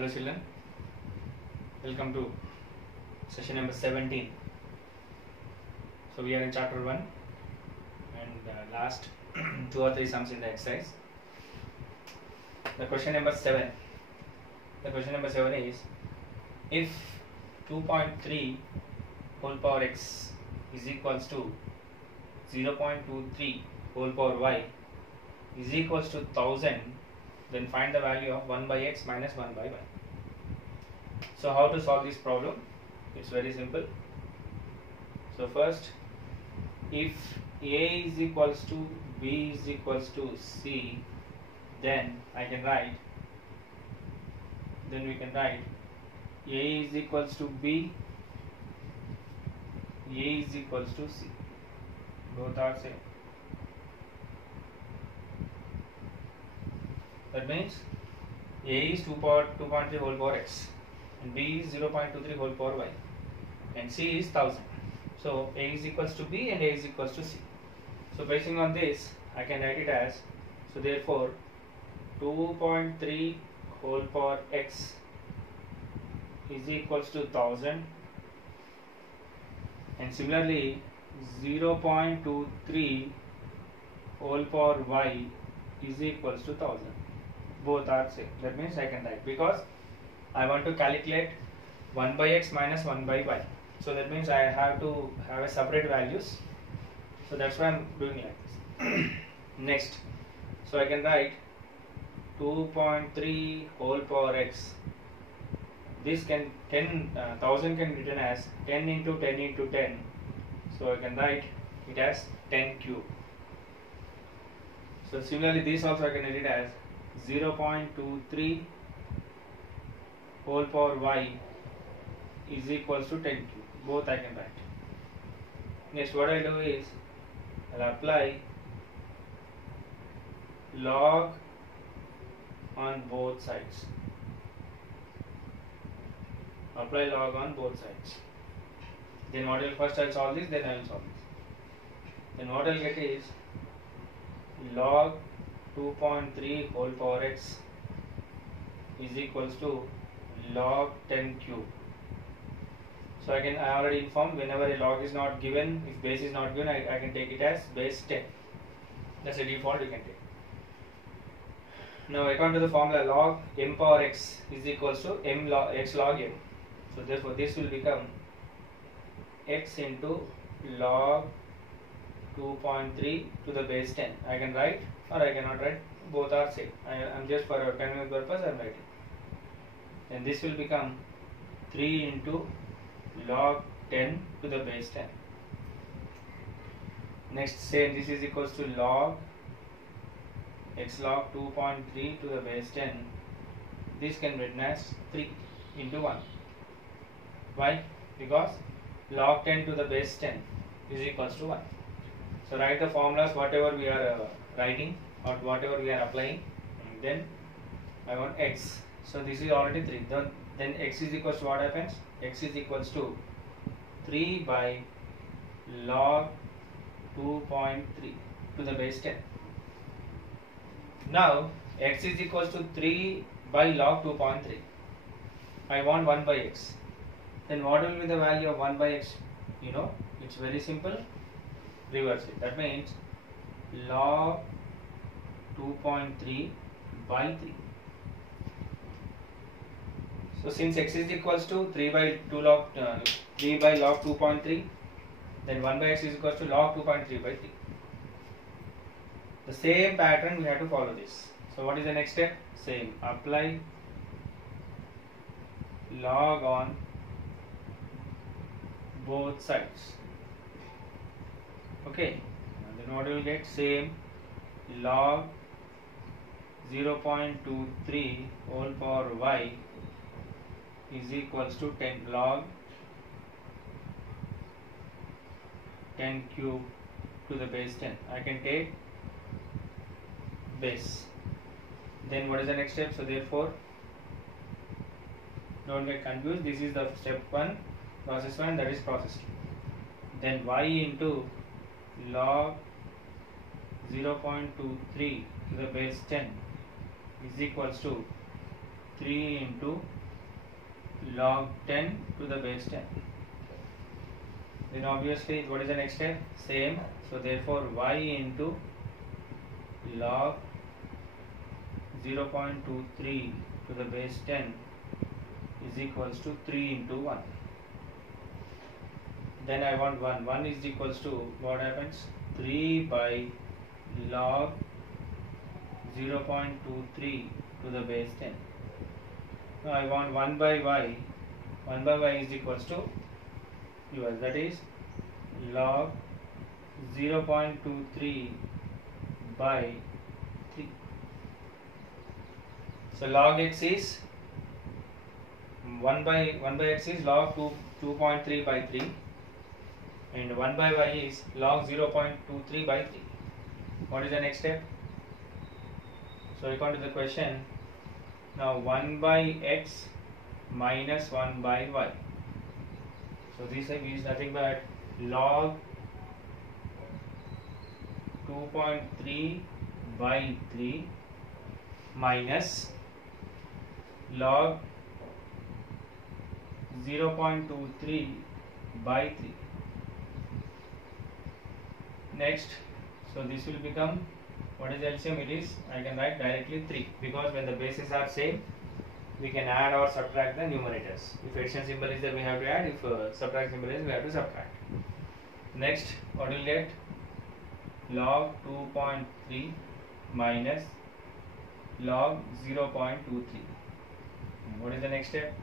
Hello children, welcome to session number 17. So we are in chapter 1 and last 2 or 3 sums in the exercise. The question number 7 is, if 2.3 whole power x is equals to 0.23 whole power y is equals to 1000, then find the value of 1 by x minus 1 by y. So how to solve this problem? It's very simple. So first, if a is equals to b is equals to c, then we can write a is equals to b, a is equals to c. Both are same. That means a is 2.3 whole power x and b is 0.23 whole power y and c is 1000. So a is equals to b and a is equals to c. So basing on this, I can write it as, so therefore 2.3 whole power x is equals to 1000, and similarly 0.23 whole power y is equals to 1000. Both are same. That means I can write, because I want to calculate 1 by x minus 1 by y. So that means I have to have a separate values. So that's why I am doing like this. Next, so I can write 2.3 whole power x. This can 1000 can be written as 10 into 10 into 10. So I can write it as 10 cube. So similarly, this also I can write it as 0.23 whole power y is equals to 10 cube. Both I can write. Next, what I'll do is I'll apply log on both sides. Apply log on both sides. Then what I'll first I'll solve this, then I will solve this. Then what I'll get is log 2.3 whole power x is equals to log 10 cube. So I already informed, whenever a log is not given, if base is not given, I can take it as base 10. That's a default you can take. Now according to the formula, log m power x is equals to m log x log m. So therefore this will become x into log 2.3 to the base 10. I can write or I cannot write, both are same. I am just for a convenience purpose I am writing. And this will become 3 into log 10 to the base 10. Next, say this is equals to log x log 2.3 to the base 10. This can be written as 3 into 1. Why? Because log 10 to the base 10 is equals to 1. So write the formulas whatever we are writing or whatever we are applying, and then I want x. So this is already 3. Then x is equals to what happens? X is equals to 3 by log 2.3 to the base 10. Now x is equals to 3 by log 2.3. I want 1 by x. Then what will be the value of 1 by x? You know, it's very simple. Reverse it. That means log 2.3 by 3. So since x is equals to 3 by log 2.3, then 1 by x is equals to log 2.3 by 3. The same pattern we have to follow this. So what is the next step? Same. Apply log on both sides. Okay. And then what we will get? Same. Log 0.23 whole power y is equals to 10 log 10 cube to the base 10. I can take base. Then what is the next step? So therefore, don't get confused. This is the step 1, process 1, that is process 2. Then y into log 0.23 to the base 10 is equals to 3 into log 10 to the base 10. Then obviously what is the next step? Same. So therefore y into log 0.23 to the base 10 is equals to 3 into 1. Then I want 1. 1 is equals to what happens? 3 by log 0.23 to the base 10. Now I want 1 by y. 1 by y is equals to us, that is log 0.23 by 3. So log x is 1 by x is log 2.3 by 3, and 1 by y is log 0.23 by 3. What is the next step? So according to the question, now 1 by x minus 1 by y. So this is nothing but log 2.3 by 3 minus log 0.23 by 3. Next, so this will become, what is LCM? It is, I can write directly 3, because when the bases are same, we can add or subtract the numerators. If addition symbol is there, we have to add. If subtract symbol is, we have to subtract. Next, what will get? Log 2.3 minus log 0.23. What is the next step?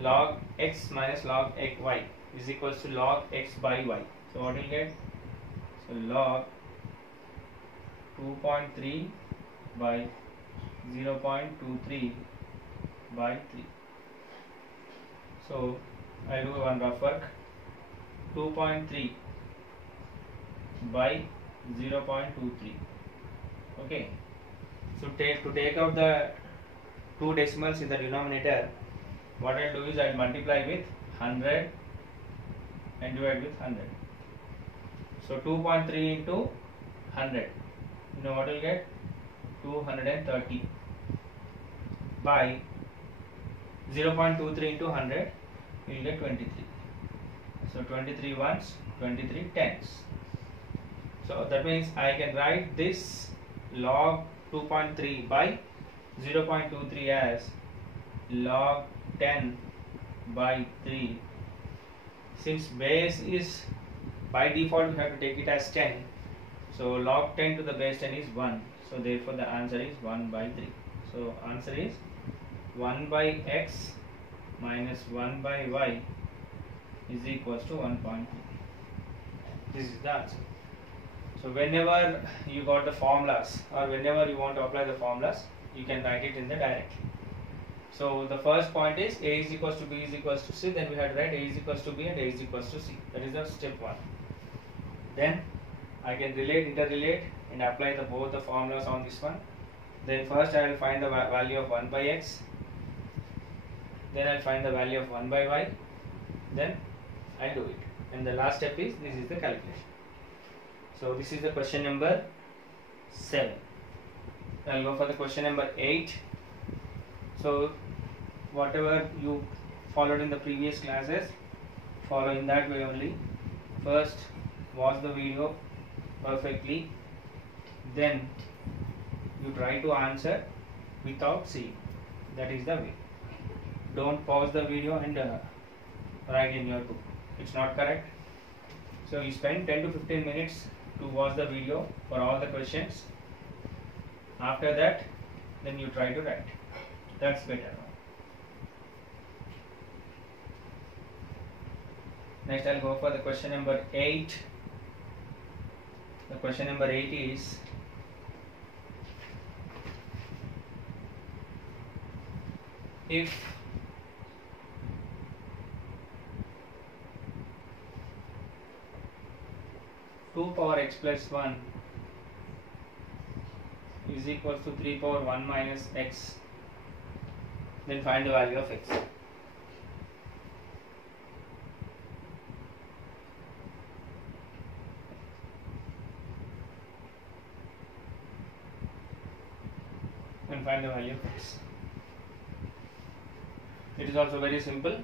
Log x minus log y is equals to log x by y. So what will get? So log 2.3 by 0.23 by 3. So I do one rough work. 2.3 by 0.23. Okay. So to take out the two decimals in the denominator, what I'll do is I'll multiply with 100 and divide with 100. So 2.3 into 100. You know what will get? 230 by 0.23 into 100, you will get 23. So 23 ones, 23 tens. So that means I can write this log 2.3 by 0.23 as log 10 by 3. Since base is by default, we have to take it as 10. So log 10 to the base 10 is 1. So therefore the answer is 1 by 3. So answer is 1 by x minus 1 by y is equals to 1.3. This is the answer. So whenever you got the formulas, or whenever you want to apply the formulas, you can write it in the directly. So the first point is a is equals to b is equals to c. Then we had to write a is equals to b and a is equals to c. That is the step 1. Then I can interrelate and apply both the formulas on this one. Then first I will find the value of 1 by x. Then I will find the value of 1 by y. Then I do it. And the last step is, this is the calculation. So this is the question number 7. I will go for the question number 8. So whatever you followed in the previous classes, follow in that way only. First, watch the video perfectly. Then you try to answer without seeing. That is the way. Don't pause the video and write in your book. It's not correct. So you spend 10 to 15 minutes to watch the video for all the questions. After that, then you try to write. That's better. Next, I'll go for the question number 8. The question number 8 is, if two power x plus 1 is equals to 3 power 1 minus x, then find the value of x. And find the value of x. It is also very simple.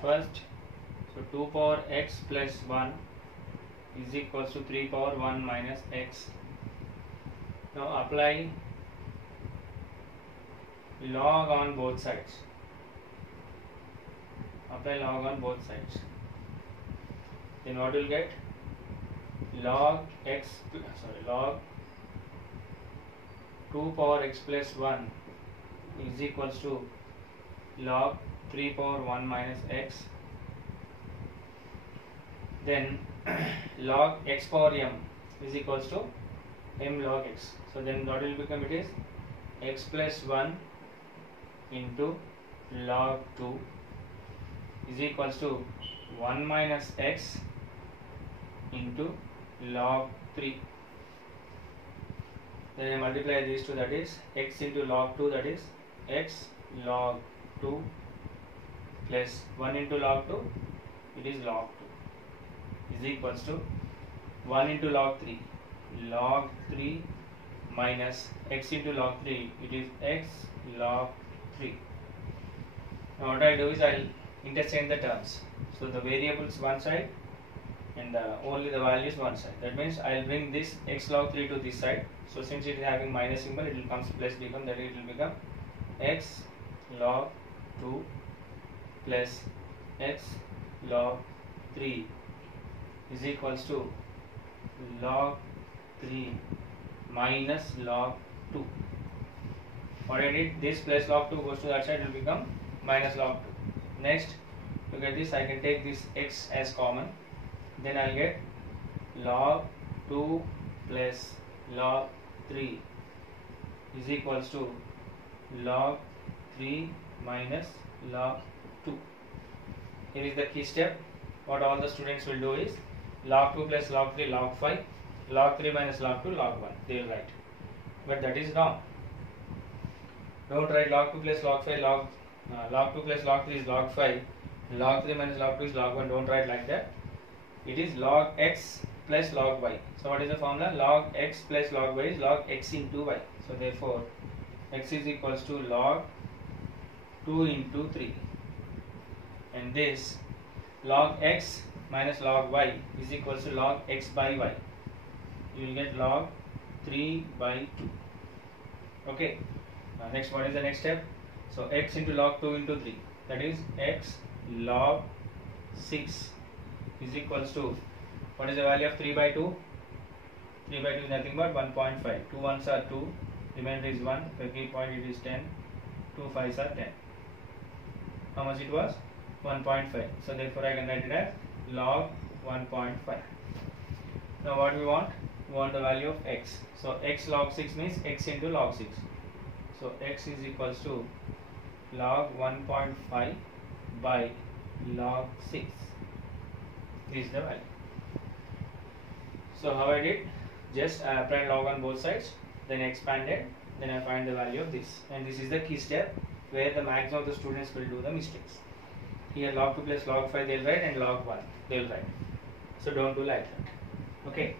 First, so 2 power x plus 1 is equals to 3 power 1 minus x. Now apply log on both sides. Apply log on both sides. Then what will get? Log log 2 power x plus 1 is equals to log 3 power 1 minus x. Then log x power m is equals to m log x. So then what will become? It is x plus 1 into log 2 is equals to 1 minus x into log 3. Then I multiply these two, that is x into log 2, that is x log 2 plus 1 into log 2, it is log 2 is equals to 1 into log 3, log 3 minus x into log 3, it is x log 3. Now what I will do is I will interchange the terms. So the variables one side and only the values one side. That means I will bring this x log 3 to this side. So since it is having minus symbol, it will come plus become, that it will become x log 2 plus x log 3 is equals to log 3 minus log 2. What I did, this plus log 2 goes to that side, it will become minus log 2. Next, to get this, I can take this x as common. Then I will get log 2 plus log 3 is equals to log 3 minus log 2. Here is the key step. What all the students will do is log 2 plus log 3 log 5, log 3 minus log 2 log 1. They will write. But that is wrong. Don't write log 2 plus log 5 log 2 plus log 3 is log 5, log 3 minus log 2 is log 1. Don't write like that. It is log x plus log y. So what is the formula? Log x plus log y is log x into y. So therefore x is equals to log 2 into 3, and this log x minus log y is equals to log x by y. You will get log 3 by 2. Okay. Next, what is the next step? So x into log 2 into 3, that is x log 6 is equals to, what is the value of 3 by 2? 3 by 2 is nothing but 1.5. 2 ones are 2, remainder is 1, the key point it is 10, 2 5s are 10. How much it was? 1.5. So therefore I can write it as log 1.5. Now what we want? We want the value of x. So x log 6 means x into log 6. So x is equals to log 1.5 by log 6. This is the value. So how I did? Just I applied log on both sides, then expanded, then I find the value of this. And this is the key step where the maximum of the students will do the mistakes. Here log 2 plus log 5 they will write, and log 1 they will write. So don't do like that. Okay.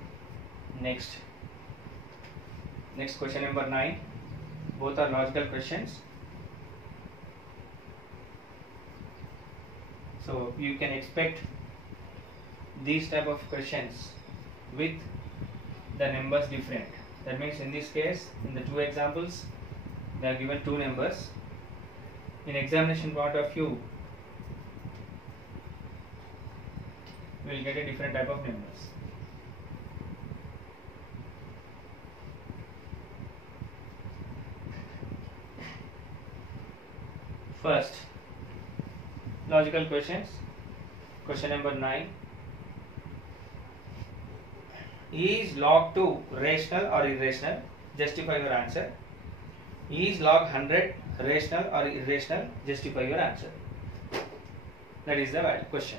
Next question number 9. Both are logical questions. So you can expect these type of questions with the numbers different. That means in this case, in the two examples, they are given two numbers. In examination point of view, we will get a different type of numbers. First, logical questions. Question number 9. Is log 2 rational or irrational? Justify your answer. Is log 100 rational or irrational? Justify your answer. That is the question.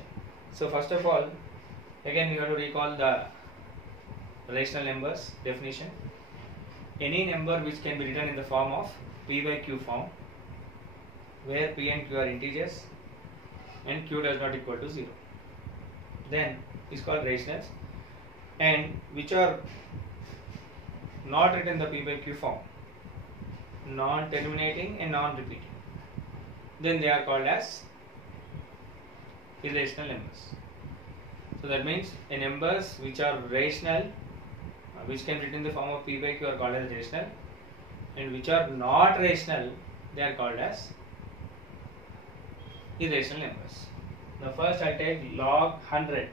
So first of all, again you have to recall the rational numbers definition. Any number which can be written in the form of p by q form, where p and q are integers and q does not equal to 0, then is called rationals, and which are not written in the p by q form, non-terminating and non-repeating, then they are called as irrational numbers. So that means the numbers which are rational, which can be written in the form of p by q, are called as rational, and which are not rational, they are called as irrational numbers. Now first I take log 100.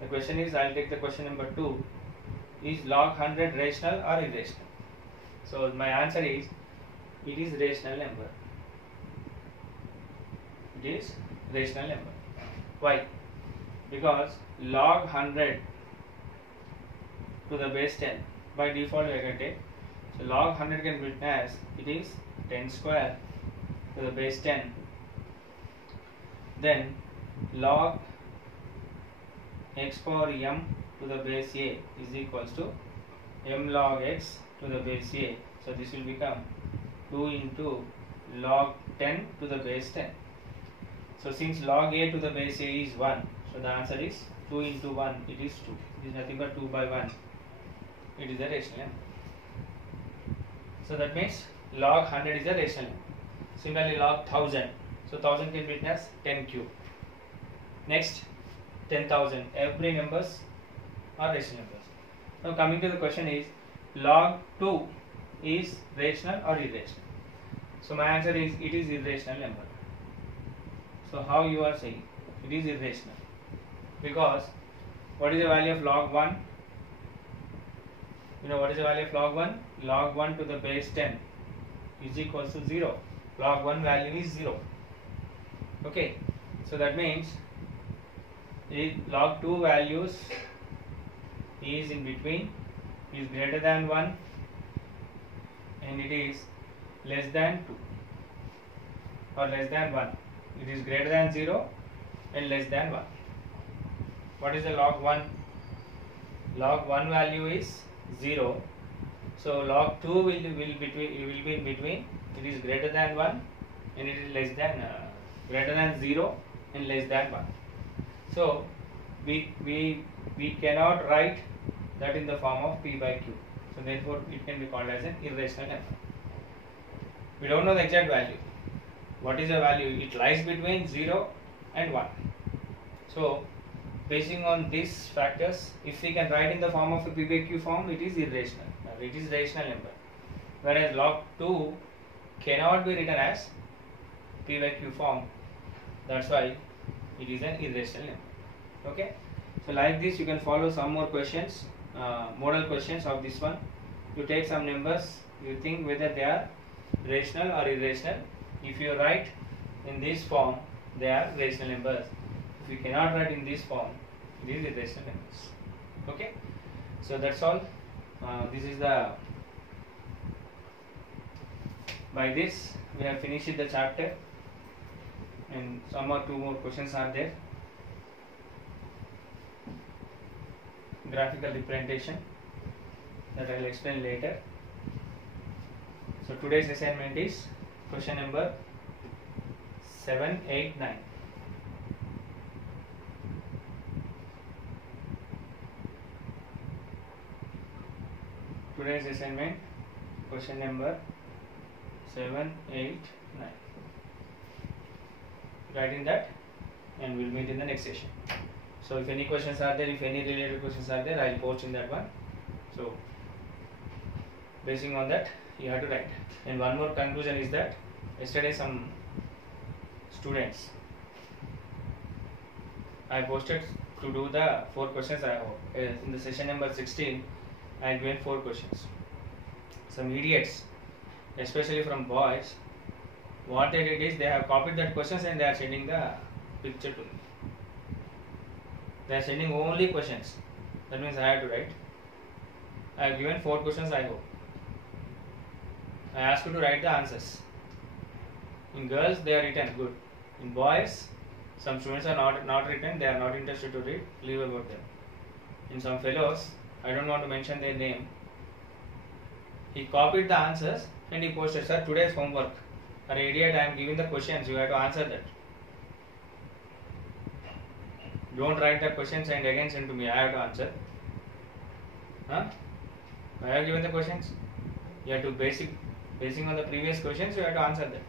The question is, I will take the question number 2. Is log 100 rational or irrational? So my answer is, it is rational number. It is rational number. Why? Because log 100 to the base 10, by default I can take. So log 100 can be written as, it is 10 square to the base 10. Then log x power m to the base a is equals to m log x to the base a. So this will become 2 into log 10 to the base 10. So since log a to the base a is 1, so the answer is 2 into 1, it is 2. It is nothing but 2 by 1. It is a rational number. So that means log 100 is a rational number. Similarly log 1000. So 1000 can be written as 10 cube. Next 10,000. Every numbers are rational numbers. Now coming to the question is, log 2 is rational or irrational? So my answer is, it is irrational number. So how you are saying it is irrational? Because what is the value of log 1? You know what is the value of log 1? Log 1 to the base 10 is equals to 0. Log 1 value is 0. Okay, so that means log 2 values is in between, is greater than 1, and it is less than 2 or less than 1. It is greater than 0 and less than 1. What is the log 1? Log 1 value is 0. So log 2 will be in between. It is greater than 1 and it is less than greater than 0 and less than 1. So we cannot write that in the form of p by q. So therefore it can be called as an irrational number. We don't know the exact value. What is the value? It lies between 0 and 1. So basing on these factors, if we can write in the form of a p by q form, it is irrational. It is rational number. Whereas log 2 cannot be written as p by q form. That's why it is an irrational number. Okay. So like this you can follow some more questions, model questions of this one. You take some numbers, you think whether they are rational or irrational. If you write in this form, they are rational numbers. If you cannot write in this form, it is irrational numbers. Okay. So that's all. This is by this we have finished the chapter, and some or two more questions are there. Graphical representation that I will explain later. So today's assignment is question number 7, 8, 9. Today's assignment question number 7, 8, 9. Writing that, and we'll meet in the next session. So if any questions are there, if any related questions are there, I'll post in that one. So basing on that, you have to write. And one more conclusion is that yesterday some students, I posted to do the 4 questions. I hope in the session number 16 I had given 4 questions. Some idiots, especially from boys, what they did is they have copied that questions and they are sending the picture to me. They are sending only questions. That means I have to write. I have given 4 questions, I hope. I asked you to write the answers. In girls, they are written good. In boys, some students are not written, they are not interested to read, leave about them. In some fellows, I don't want to mention their name, he copied the answers and he posted, sir, today's homework. Or idiot, I am giving the questions, you have to answer that. Don't write the questions and again send to me, I have to answer. Huh? I have given the questions. You have to Basing on the previous questions, you have to answer them.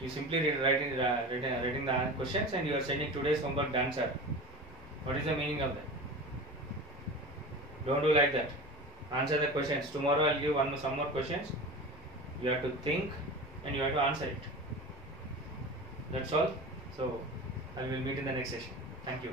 You simply writing the questions and you are sending today's homework done, sir. What is the meaning of that? Don't do like that. Answer the questions. Tomorrow I'll give some more questions. You have to think and you have to answer it. That's all. So I will meet in the next session. Thank you.